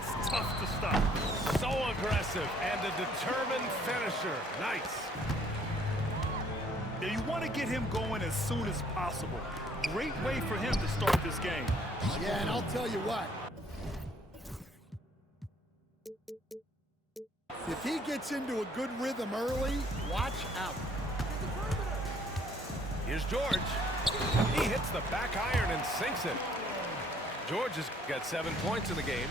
it's tough to stop. So aggressive and a determined finisher. Nice. Yeah, you want to get him going as soon as possible. Great way for him to start this game. Yeah, and I'll tell you what. If he gets into a good rhythm early, watch out. Here's George. He hits the back iron and sinks it. George has got 7 points in the game.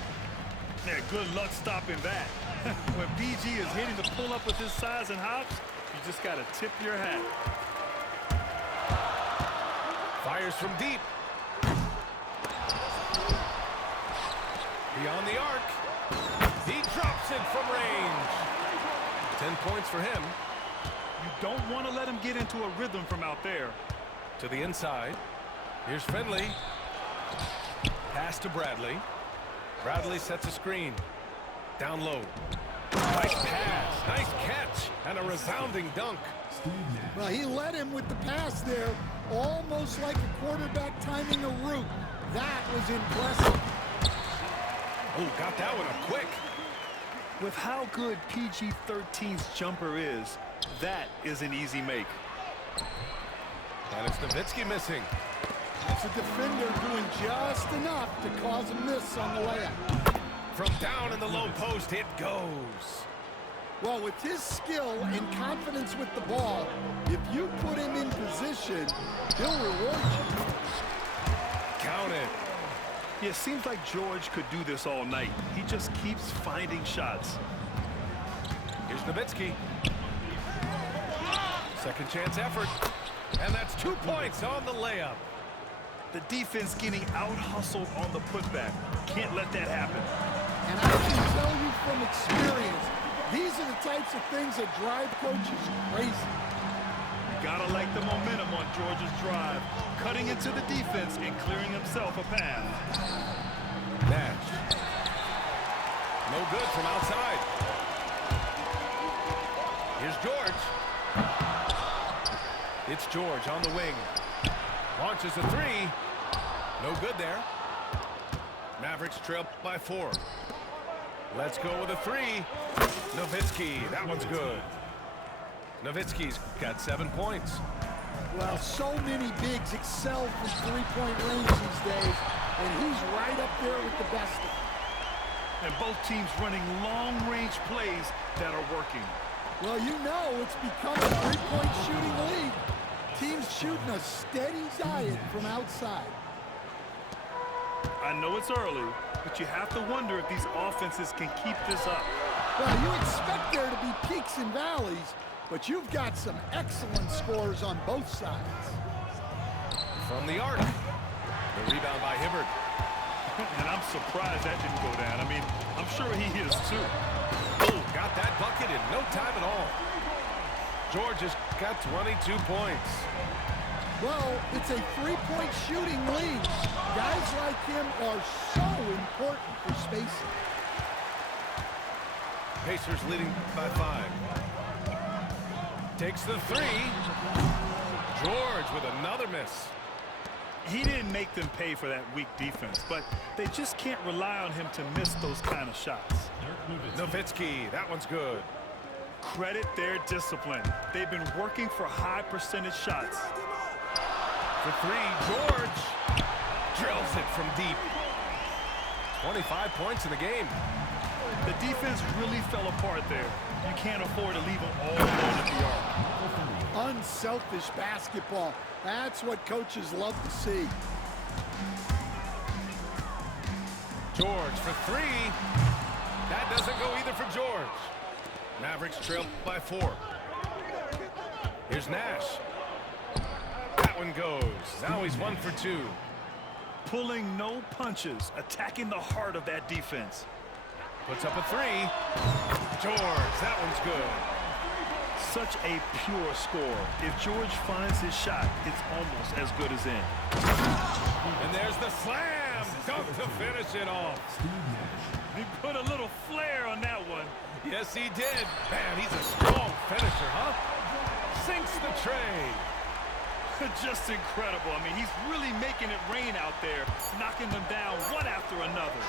Yeah, good luck stopping that. When PG is hitting the pull-up with his size and hops, you just got to tip your hat. Fires from deep. Beyond the arc. He drops it from range. 10 points for him. You don't want to let him get into a rhythm from out there. To the inside. Here's Finley. Pass to Bradley. Bradley sets a screen. Down low. Nice pass. Nice catch. And a resounding dunk. Well, he led him with the pass there, almost like a quarterback timing a route. That was impressive. Oh, got that one up quick. With how good PG-13's jumper is, that is an easy make. And it's Nowitzki missing. It's a defender doing just enough to cause a miss on the layup. From down in the low post, it goes. Well, with his skill and confidence with the ball, if you put him in position, he'll reward you. Count it. Yeah, it seems like George could do this all night. He just keeps finding shots. Here's Nowitzki. Second chance effort. And that's 2 points on the layup. The defense getting out-hustled on the putback. Can't let that happen. And I can tell you from experience, these are the types of things that drive coaches crazy. Gotta like the momentum on George's drive. Cutting into the defense and clearing himself a path. Nash. No good from outside. Here's George. It's George on the wing. Launches a three. No good there. Mavericks trail by 4. Let's go with a 3. Nowitzki. That one's good. Nowitzki's got 7 points. Well, so many bigs excel from three-point range these days, and he's right up there with the best of them. And both teams running long-range plays that are working. Well, you know it's become a three-point shooting league. Teams shooting a steady diet from outside. I know it's early, but you have to wonder if these offenses can keep this up. Well, you expect there to be peaks and valleys, but you've got some excellent scores on both sides. From the arc. The rebound by Hibbert. And I'm surprised that didn't go down. I mean, I'm sure he is too. Oh, got that bucket in no time at all. George has got 22 points. Well, it's a three-point shooting league. Guys like him are so important for spacing. Pacers leading by 5. Takes the 3. George with another miss. He didn't make them pay for that weak defense, but they just can't rely on him to miss those kind of shots. Nowitzki, that one's good. Credit their discipline. They've been working for high percentage shots. For 3, George drills it from deep. 25 points in the game. The defense really fell apart there. You can't afford to leave them all alone at the arc. Unselfish basketball. That's what coaches love to see. George for 3. That doesn't go either for George. Mavericks trail by 4. Here's Nash. That one goes. Now he's 1 for 2. Pulling no punches, attacking the heart of that defense. Puts up a 3. George, that one's good. Such a pure score. If George finds his shot, it's almost as good as in. And there's the slam dunk to finish it off. He put a little flair on that one. Yes, he did. Man, he's a strong finisher, huh? Sinks the tray. Just incredible. I mean, he's really making it rain out there, knocking them down one after another.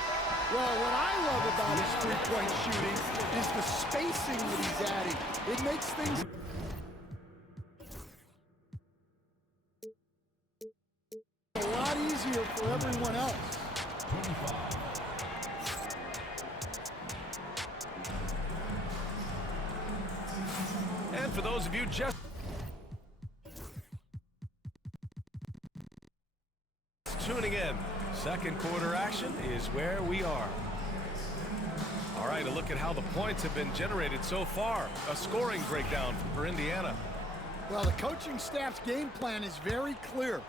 Well, what I love about his three-point shooting is the spacing that he's adding. It makes things a lot easier for everyone else. And for those of you just tuning in, second quarter action is where we are. All right, a look at how the points have been generated so far. A scoring breakdown for Indiana. Well, the coaching staff's game plan is very clear.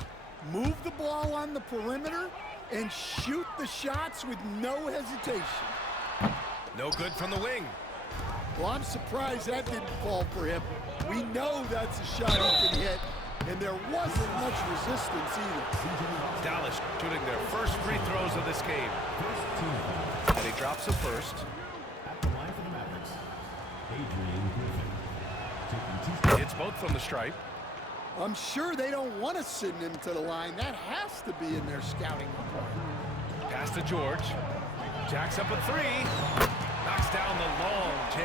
Move the ball on the perimeter and shoot the shots with no hesitation. No good from the wing. Well, I'm surprised that didn't fall for him. We know that's a shot he can hit, and there wasn't much resistance either. Dallas shooting their first free throws of this game. And he drops the first. At the line for the Mavericks, Adrian Griffin. It's both from the stripe. I'm sure they don't want to send him to the line. That has to be in their scouting report. Pass to George. Jacks up a three. Knocks down the long J.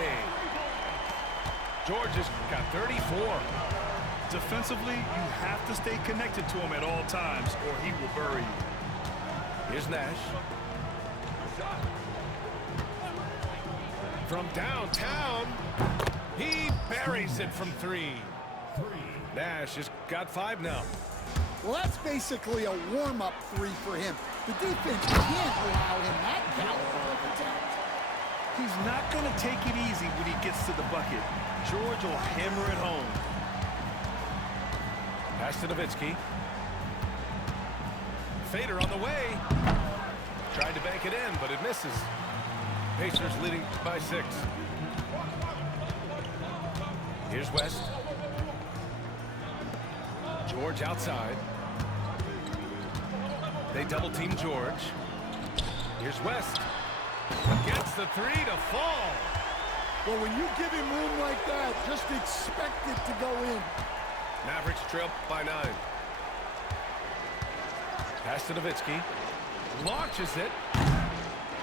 George has got 34. Defensively, you have to stay connected to him at all times, or he will bury you. Here's Nash. From downtown, he buries it from three. Nash has got 5 now. Well, that's basically a warm-up three for him. The defense can't allow him that caliber of attack. He's not going to take it easy when he gets to the bucket. George will hammer it home. Pass to Nowitzki. Fader on the way. Tried to bank it in, but it misses. Pacers leading by 6. Here's West. George outside. They double team George. Here's West. Gets the three to fall. Well, when you give him room like that, just expect it to go in. Mavericks trail by 9. Pass to Nowitzki. Launches it.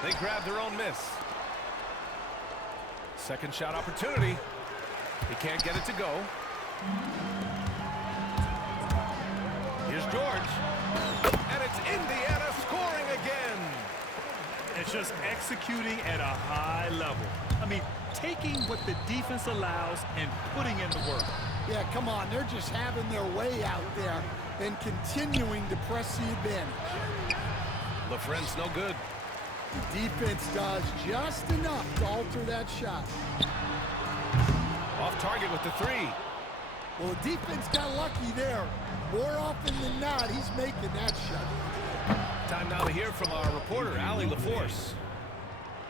They grab their own miss. Second shot opportunity. He can't get it to go. Here's George. And it's Indiana scoring again. It's just executing at a high level. I mean, taking what the defense allows and putting in the work. Yeah, come on. They're just having their way out there and continuing to press the advantage. LaFrent's no good. The defense does just enough to alter that shot. Off target with the three. Well, the defense got lucky there. More often than not, he's making that shot. Time now to hear from our reporter, Allie LaForce.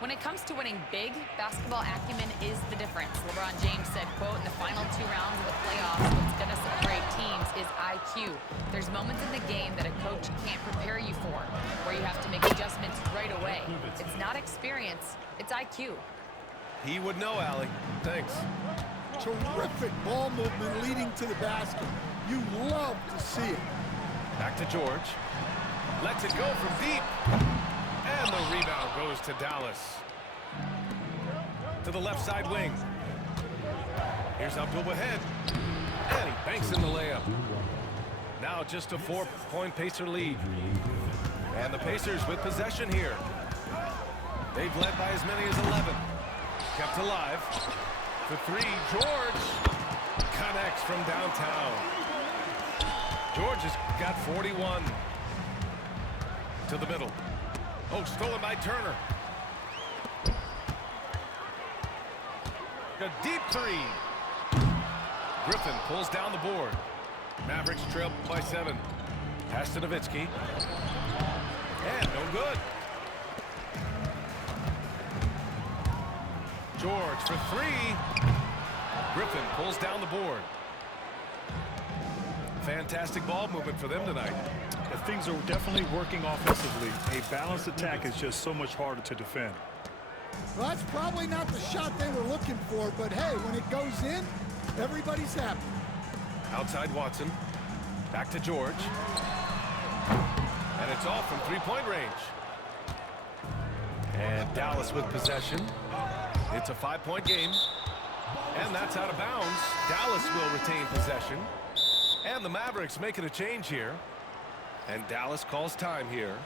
When it comes to winning big, basketball acumen is the difference. LeBron James said, quote, in the final 2 rounds of the playoffs, what's going to separate teams is IQ. There's moments in the game that a coach can't prepare you for, where you have to make adjustments right away. It's not experience, it's IQ. He would know, Allie. Thanks. Terrific ball movement leading to the basket. You love to see it. Back to George. Lets it go from deep. And the rebound goes to Dallas. To the left side wing. Here's Abdul-Wahid. And he banks in the layup. Now just a 4-point Pacer lead. And the Pacers with possession here. They've led by as many as 11. Kept alive. For 3, George connects from downtown. George has got 41. To the middle. Oh, stolen by Turner. A deep 3. Griffin pulls down the board. Mavericks trail by 7. Pass to Nowitzki. And no good. George for 3. Griffin pulls down the board. Fantastic ball movement for them tonight. Things are definitely working offensively. A balanced attack is just so much harder to defend. Well, that's probably not the shot they were looking for, but hey, when it goes in, everybody's happy. Outside Watson. Back to George. And it's all from three-point range. And Dallas with possession. It's a 5-point game. And that's out of bounds. Dallas will retain possession. And the Mavericks making a change here. And Dallas calls time here.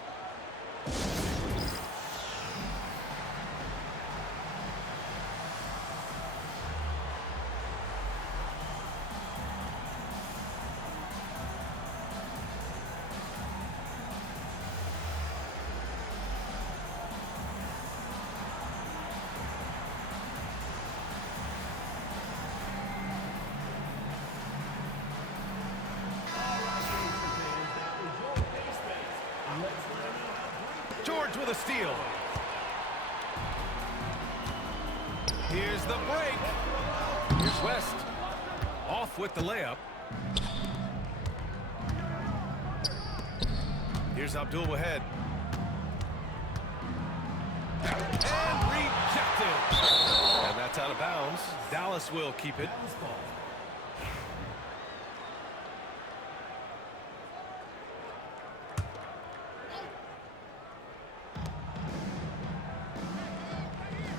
George with a steal. Here's the break. Here's West. Off with the layup. Here's Abdul Wahed. And rejected. And that's out of bounds. Dallas will keep it.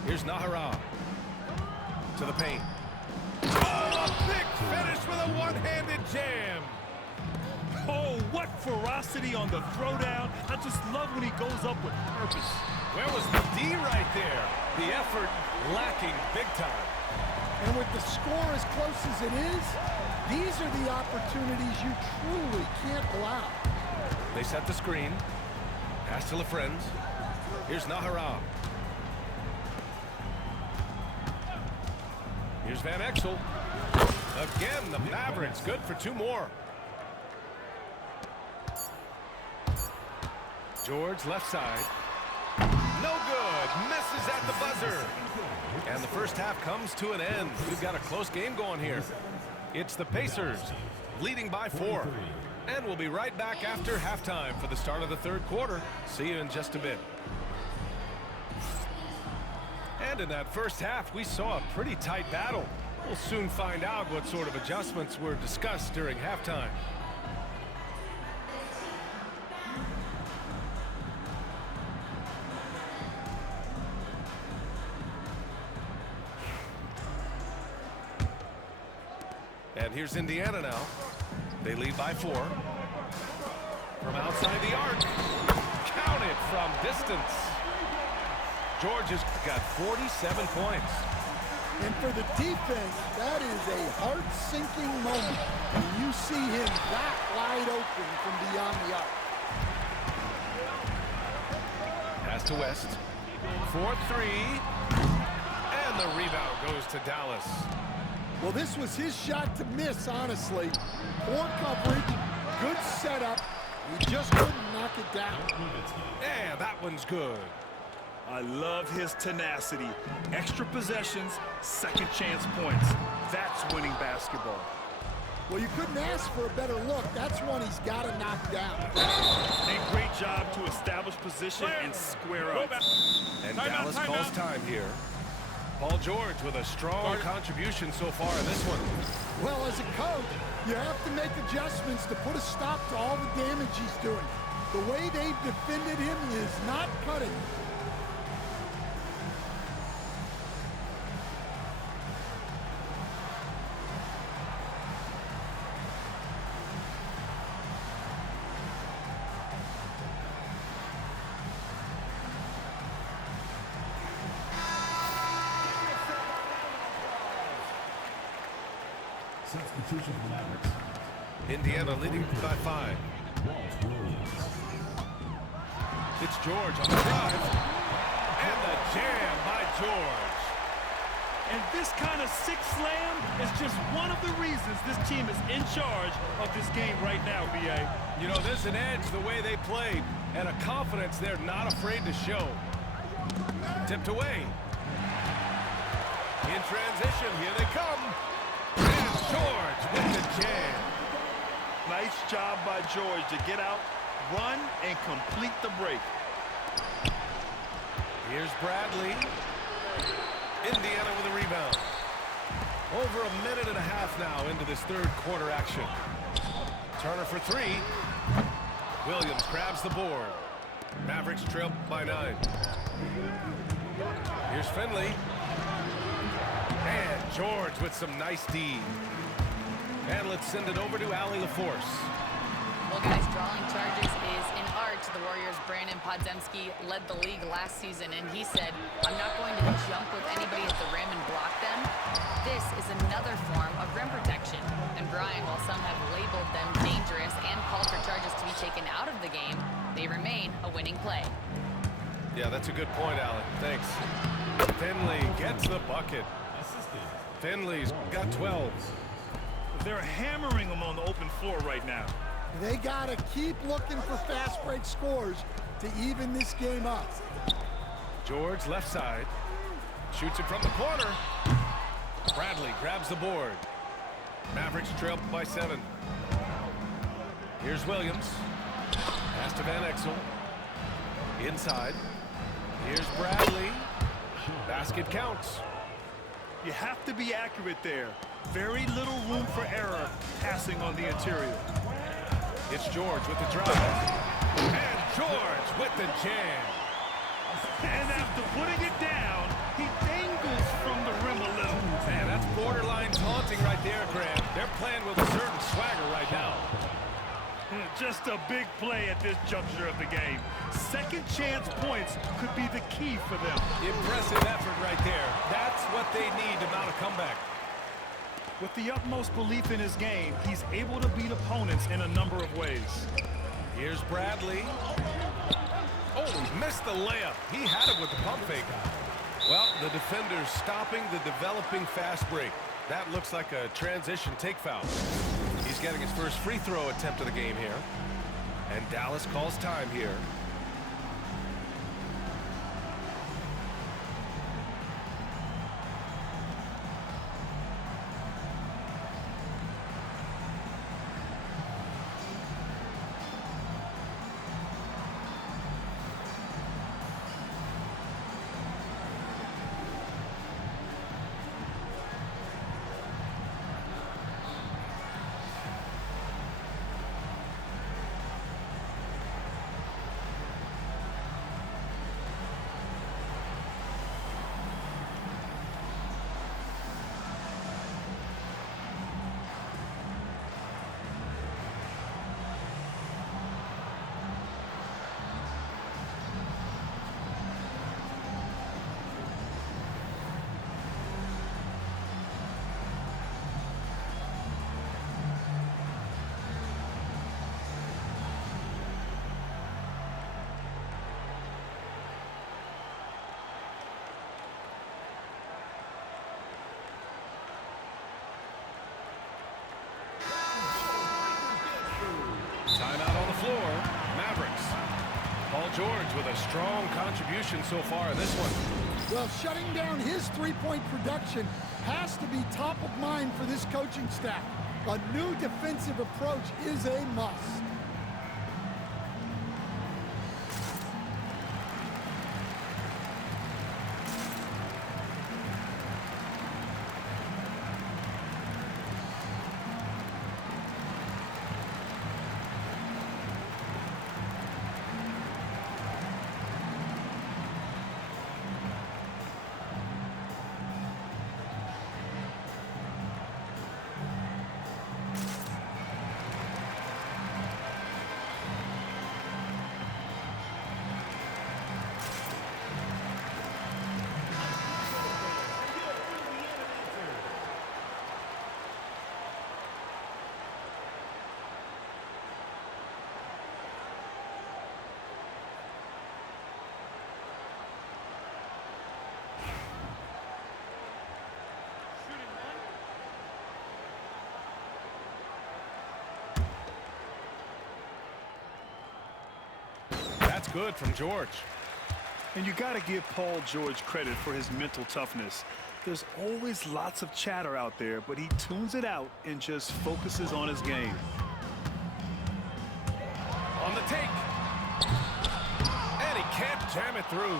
Here's Nahara to the paint. Oh, a big finish with a one-handed jam. Oh, what ferocity on the throwdown. I just love when he goes up with purpose. Where was the D right there? The effort lacking big time. And with the score as close as it is, these are the opportunities you truly can't allow. They set the screen. Pass to LaFrentz. Here's Nahara. Here's Van Exel. Again, the Mavericks good for 2 more. George left side. No good. Misses at the buzzer. And the first half comes to an end. We've got a close game going here. It's the Pacers leading by 4. And we'll be right back after halftime for the start of the third quarter. See you in just a bit. And in that first half, we saw a pretty tight battle. We'll soon find out what sort of adjustments were discussed during halftime. And here's Indiana now. They lead by 4. From outside the arc. Count it from distance. George has got 47 points. And for the defense, that is a heart-sinking moment when you see him that wide open from beyond the arc. Pass to West. 4-3. And the rebound goes to Dallas. Well, this was his shot to miss, honestly. Poor coverage, good setup. He just couldn't knock it down. Yeah, that one's good. I love his tenacity. Extra possessions, second chance points. That's winning basketball. Well, you couldn't ask for a better look. That's one he's got to knock down. A great job to establish position and square up. And Dallas calls time here. Paul George with a strong contribution so far in this one. Well, as a coach, you have to make adjustments to put a stop to all the damage he's doing. The way they've defended him is not cutting. Substitution for the Mavericks. Indiana leading by 5. It's George on the drive. And the jam by George. And this kind of sick slam is just one of the reasons this team is in charge of this game right now, B.A. You know, there's an edge the way they played and a confidence they're not afraid to show. Tipped away. In transition, here they come. And George with the jam. Nice job by George to get out, run, and complete the break. Here's Bradley. Indiana with a rebound. Over a minute and a half now into this third quarter action. Turner for three. Williams grabs the board. Mavericks trail by 9. Here's Finley. And George with some nice D. And let's send it over to Allie LaForce. Well, guys, drawing charges is an art. The Warriors' Brandon Podziemski led the league last season, and he said, I'm not going to jump with anybody at the rim and block them. This is another form of rim protection. And Brian, while some have labeled them dangerous and called for charges to be taken out of the game, they remain a winning play. Yeah, that's a good point, Allen. Thanks. Finley gets the bucket. Finley's got 12. They're hammering him on the open floor right now. They got to keep looking for fast break scores to even this game up. George left side. Shoots it from the corner. Bradley grabs the board. Mavericks trail by 7. Here's Williams. Pass to Van Exel. Inside. Here's Bradley. Basket counts. You have to be accurate there. Very little room for error passing on the interior. It's George with the drive. And George with the jam. And after putting it down, he dangles from the rim a little. Man, that's borderline taunting right there, Graham. They're playing with a certain swagger right now. Just a big play at this juncture of the game. Second chance points could be the key for them. Impressive effort right there. That's what they need to mount a comeback. With the utmost belief in his game, he's able to beat opponents in a number of ways. Here's Bradley. Oh, he missed the layup. He had it with the pump fake. Well, the defender's stopping the developing fast break. That looks like a transition take foul. He's getting his first free throw attempt of the game here. And Dallas calls time here. Timeout on the floor. Mavericks. Paul George with a strong contribution so far in this one. Well, shutting down his three-point production has to be top of mind for this coaching staff. A new defensive approach is a must. That's good from George. And you got to give Paul George credit for his mental toughness. There's always lots of chatter out there, but he tunes it out and just focuses on his game. On the take. And he can't jam it through.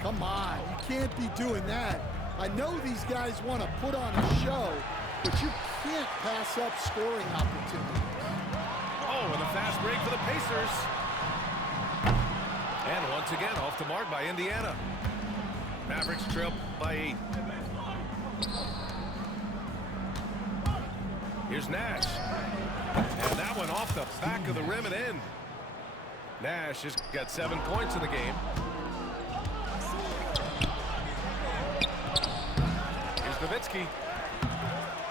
Come on, you can't be doing that. I know these guys want to put on a show, but you can't pass up scoring opportunities. Oh, and a fast break for the Pacers. And once again, off the mark by Indiana. Mavericks trail by 8. Here's Nash. And that one off the back of the rim and in. Nash has got 7 points in the game. Here's Nowitzki.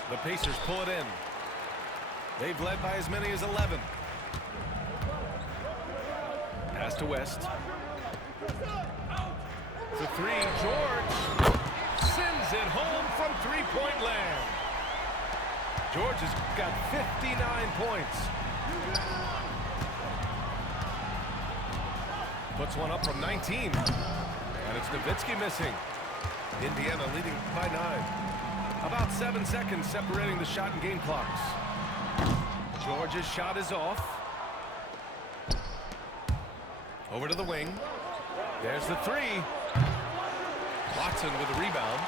The Pacers pull it in. They've led by as many as 11. Pass to West. For 3, George sends it home from three-point land. George has got 59 points. Puts one up from 19. And it's Nowitzki missing. Indiana leading by 9. About 7 seconds separating the shot and game clocks. George's shot is off. Over to the wing. There's the 3. Watson with the rebound.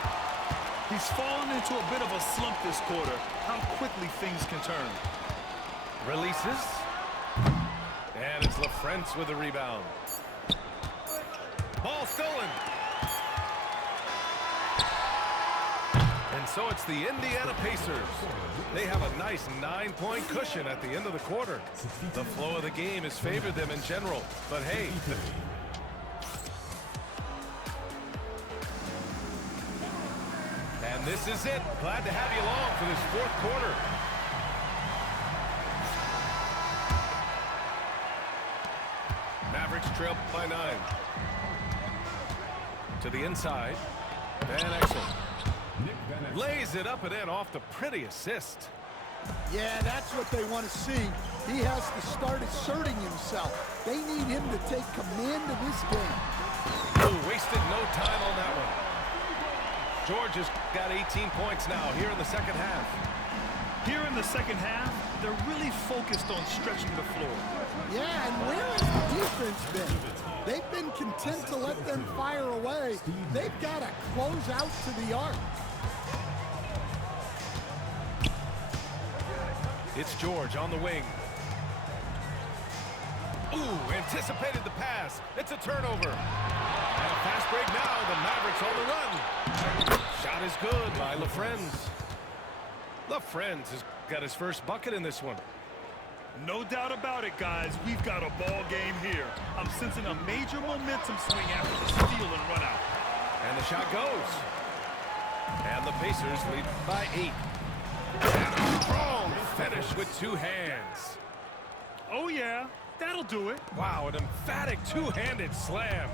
He's fallen into a bit of a slump this quarter. How quickly things can turn. Releases. And it's LaFrentz with the rebound. Ball stolen. And so it's the Indiana Pacers. They have a nice 9-point cushion at the end of the quarter. The flow of the game has favored them in general. But hey, and this is it. Glad to have you along for this fourth quarter. Mavericks trail by 9. To the inside. Van Exel lays it up and in off the pretty assist. Yeah, that's what they want to see. He has to start asserting himself. They need him to take command of this game. Oh, wasted no time on that one. George has got 18 points now here in the second half. Here in the second half, they're really focused on stretching the floor. Yeah, and where has the defense been? They've been content to let them fire away. They've got to close out to the arc. It's George on the wing. Ooh, anticipated the pass. It's a turnover. And a fast break now. The Mavericks on the run. Shot is good by LaFrentz. LaFrentz has got his first bucket in this one. No doubt about it, guys. We've got a ball game here. I'm sensing a major momentum swing after the steal and run out. And the shot goes. And the Pacers lead by 8. And a strong finish with 2 hands. Oh, yeah. That'll do it. Wow, an emphatic two-handed slam.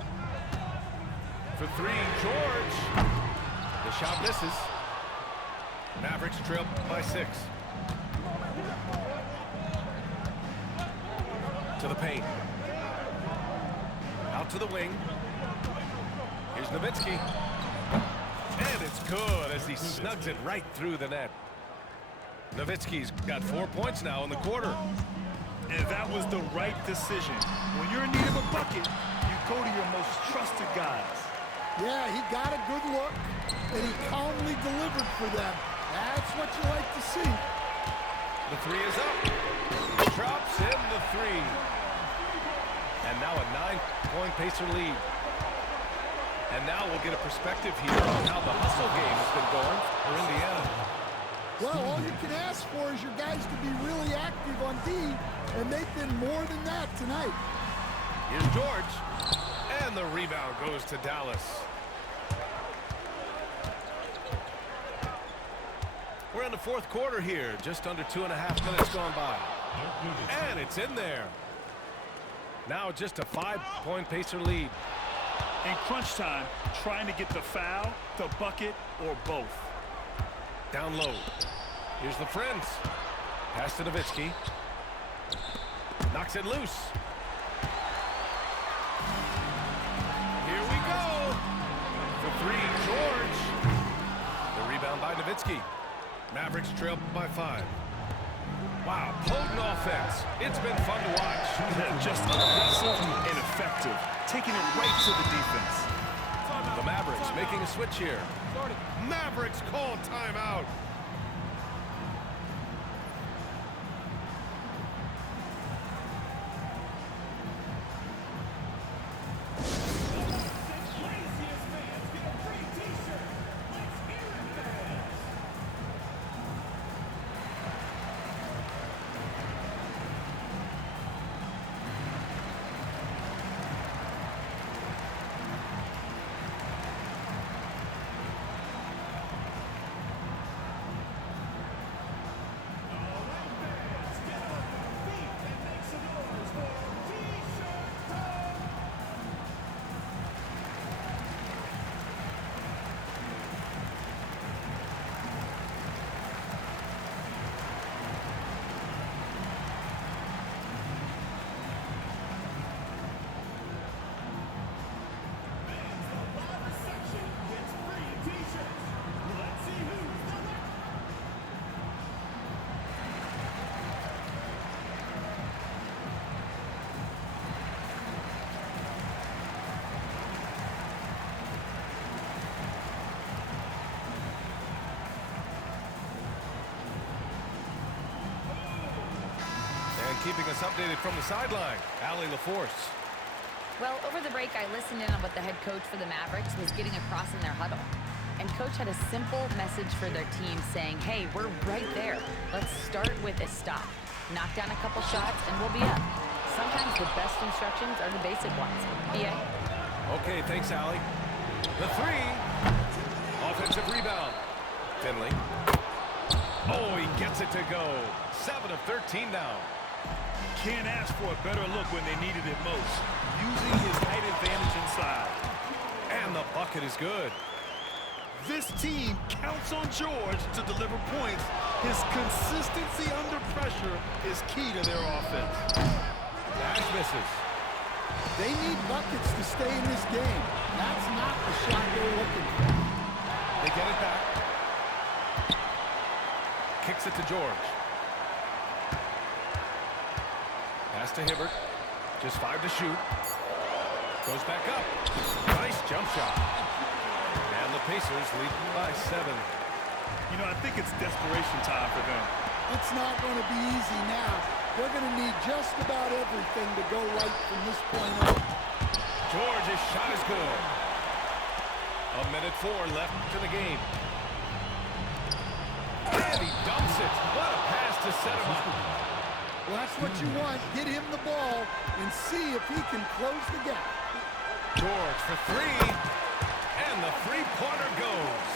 For 3, George. The shot misses. Mavericks trail by 6. To the paint. Out to the wing. Here's Nowitzki. And it's good as he snugs it right through the net. Nowitzki's got 4 points now in the quarter. And that was the right decision. When you're in need of a bucket, you go to your most trusted guys. Yeah, he got a good look, and he calmly delivered for them. That's what you like to see. The 3 is up. Drops in the 3. And now a 9-point Pacer lead. And now we'll get a perspective here on how the hustle game has been going for Indiana. Well, all you can ask for is your guys to be really active on D, and they've been more than that tonight. Here's George. And the rebound goes to Dallas. We're in the fourth quarter here. Just under 2.5 minutes gone by. And it's in there. Now just a 5-point Pacer lead. In crunch time, trying to get the foul, the bucket, or both. Down low. Here's LaFrentz. Pass to Nowitzki. Knocks it loose. Here we go. For 3, George. The rebound by Nowitzki. Mavericks trail by 5. Wow, potent offense. It's been fun to watch. Just aggressive and effective, taking it right to the defense. The Mavericks making a switch here. Mavericks call timeout. keeping us updated from the sideline. Allie LaForce. Well, over the break, I listened in on what the head coach for the Mavericks was getting across in their huddle. And coach had a simple message for their team saying, hey, we're right there. Let's start with a stop. Knock down a couple shots, and we'll be up. Sometimes the best instructions are the basic ones. B.A.? Okay, thanks, Allie. The three. Offensive rebound. Finley. Oh, he gets it to go. 7 of 13 now. Can't ask for a better look when they needed it most. Using his height advantage inside. And the bucket is good. This team counts on George to deliver points. His consistency under pressure is key to their offense. Nash misses. They need buckets to stay in this game. That's not the shot they're looking for. They get it back. Kicks it to George. Pass to Hibbert. Just 5 to shoot. Goes back up. Nice jump shot. And the Pacers lead by 7. You know, I think it's desperation time for them. It's not going to be easy now. They're going to need just about everything to go right from this point on. George's shot is good. 1:04 left in the game. And he dumps it. What a pass to set him up. Well, that's what you want. Get him the ball and see if he can close the gap. George for 3. And the three-pointer goes.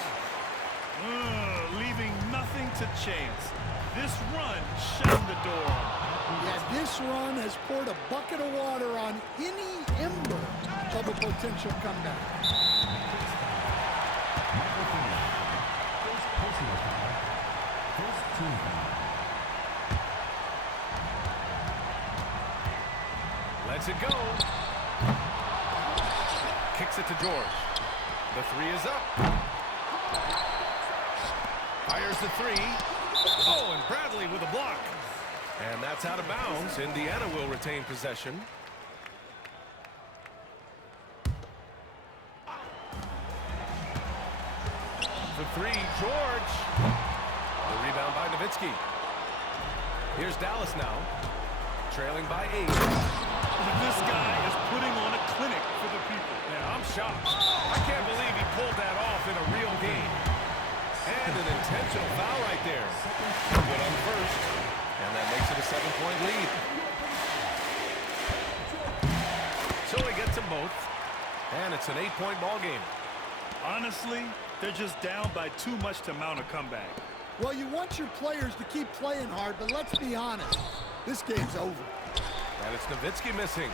Leaving nothing to chance. This run shut the door. Yeah, this run has poured a bucket of water on any ember of a potential comeback. First personal foul. First team foul. Lets it go. Kicks it to George. The 3 is up. Fires the 3. Oh, and Bradley with a block. And that's out of bounds. Indiana will retain possession. For 3, George. The rebound by Nowitzki. Here's Dallas now. Trailing by 8. This guy is putting on a clinic for the people. Yeah, I'm shocked. I can't believe he pulled that off in a real game. And an intentional foul right there. Good on first. And that makes it a 7-point lead. So he gets them both. And it's an 8-point ball game. Honestly, they're just down by too much to mount a comeback. Well, you want your players to keep playing hard, but let's be honest. This game's over. And it's Nowitzki missing.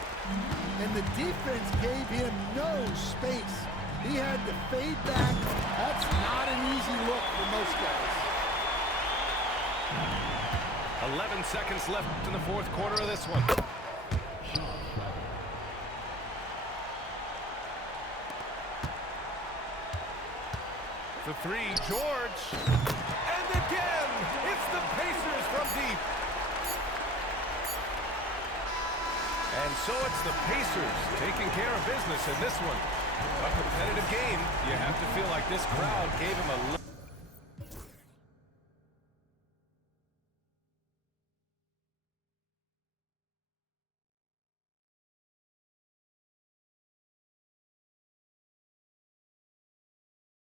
And the defense gave him no space. He had to fade back. That's not an easy look for most guys. 11 seconds left in the fourth quarter of this one. For 3, George. And again, it's the Pacers from deep. And so it's the Pacers taking care of business in this one. A competitive game. You have to feel like this crowd gave him a